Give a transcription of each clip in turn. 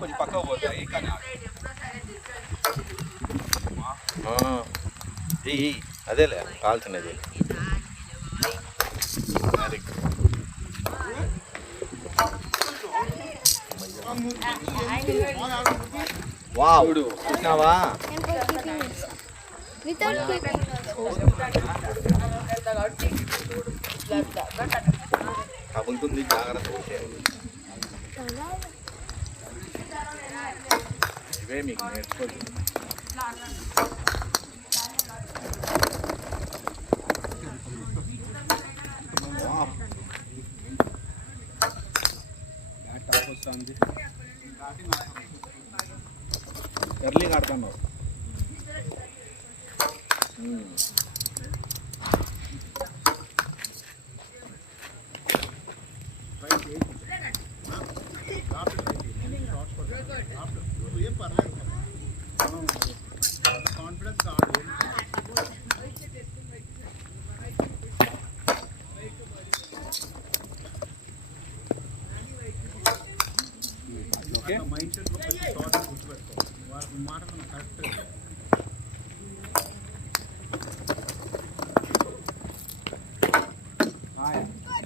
కొంచెం పక్కకు పోతాయి కానీ అదేలే కాల్చినది. వావ్ చూసినావా? కబులుతుంది, జాగ్రత్త. ఇవే మీకు నేర్చుకోవచ్చు. ఎర్లీ ఆడుతున్నావు. మైండ్ సెట్ ప్రతి షాట్ గుర్తుపెట్టుకోవాలి. వారి మాట మనం కరెక్ట్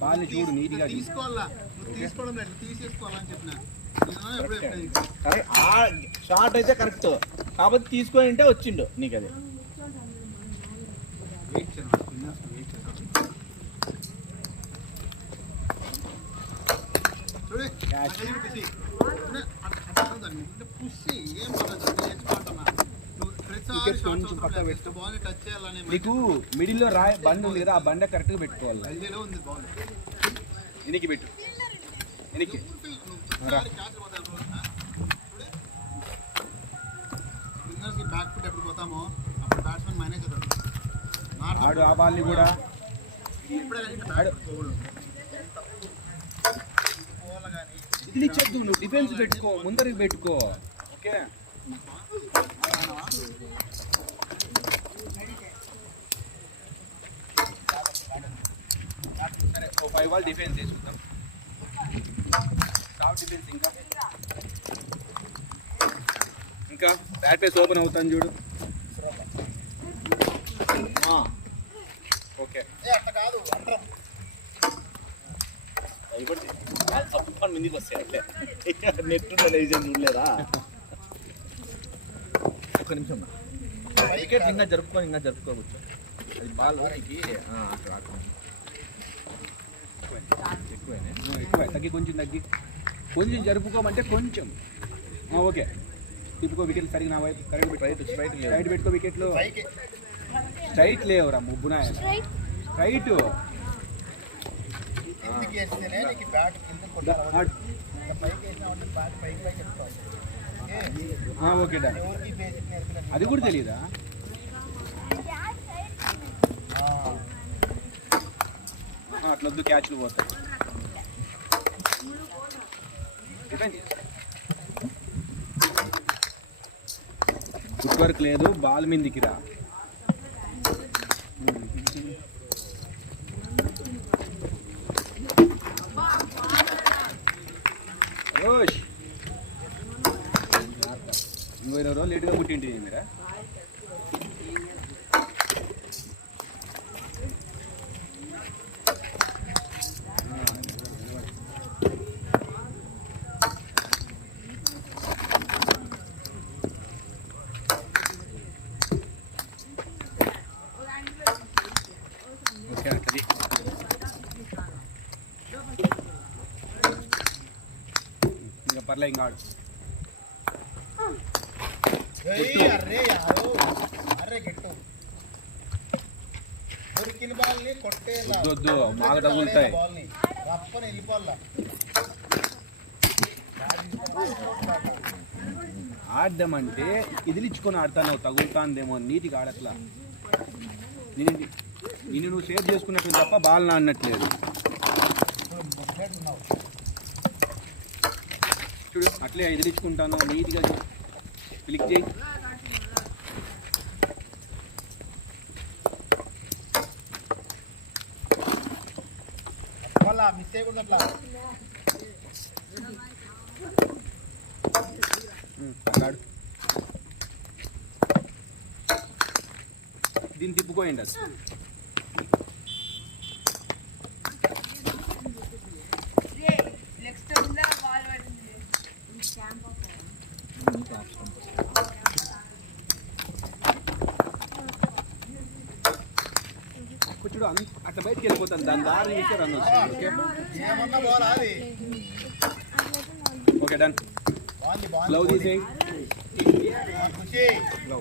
బాల్ని చూడు నీట్గా తీసుకోవాలా. తీసుకోవడం లేదు, తీసేసుకోవాలని చెప్పిన. షార్ట్ అయితే కరెక్ట్ కాబట్టి తీసుకొని ఉంటే వచ్చిండు నీకు. అది నీకు మిడిల్లో రాయి బండి ఉంది కదా, ఆ బండ కరెక్ట్గా పెట్టుకోవాలి. ఎనికి పెట్టు, ఎనికి బ్యాక్ ఫుట్ ఎప్పుడు పోతామో అప్పుడు బ్యాట్స్మెన్ మైనస్ ఆడు. ఆ బాల్ని కూడా ఇది ఇచ్చేద్దు, నువ్వు డిఫెన్స్ పెట్టుకో, ముందరికి పెట్టుకో. ఓకే సరే, ఓ 5 బాల్ డిఫెన్స్ చేసుకుందాం. టాప్ డిఫెన్స్ ఇంకా బ్యాట్ పేస్ ఓపెన్ అవుతాను చూడు. ఓకే అట్లా కాదు, మీదకి వస్తాయి అట్లే. నెట్ చూడలేదా? ఒక నిమిషం, వికెట్ ఇంకా జరుపుకోవచ్చు. అది బాల్ అక్కడ ఎక్కువ తగ్గి, కొంచెం జరుపుకోమంటే కొంచెం. ఓకే తిప్పుకో, వికెట్లు సరిగ్గా నా వైపు కరెక్ట్ స్ట్రైట్ పెట్టుకో. వికెట్లు స్ట్రైట్ లేవురా ముబ్బునా, స్ట్రైట్. ఓకే డా, అది కూడా తెలీదా? అట్లొద్దు, క్యాచ్లు పోతాయి. ఫుట్ వర్క్ లేదు, బాల్ మీదకి రా. రోష్ ఇంకో 20 రోజులు లేటుగా పుట్టింటి మీరా. ఇంకా పర్లే, ఇంకా ఆడు. వద్దు, బాగా తగులుతాయి. ఆడదామంటే ఇదిలించుకొని ఆడతాను, తగులుతాందేమో, నీటికి ఆడట్లా. నిన్ను నువ్వు సేవ్ చేసుకున్నట్టు తప్ప బాల్ ఆడినట్లేదు. చూడు అట్లే ఇదిలించుకుంటాను, నీట్గా క్లిక్ చేయి. మిస్ చేయకుండా దీన్ని తిప్పుకోండి అది కూర్చుడు అట్లా బయటికి వెళ్ళిపోతాను దాని దారి ఇస్తే రన్ వస్తుంది ఏమన్నా పోరా అది ఓకే డన్ బాగుంది గ్లౌ తీసేయి ఖుషి గ్లౌ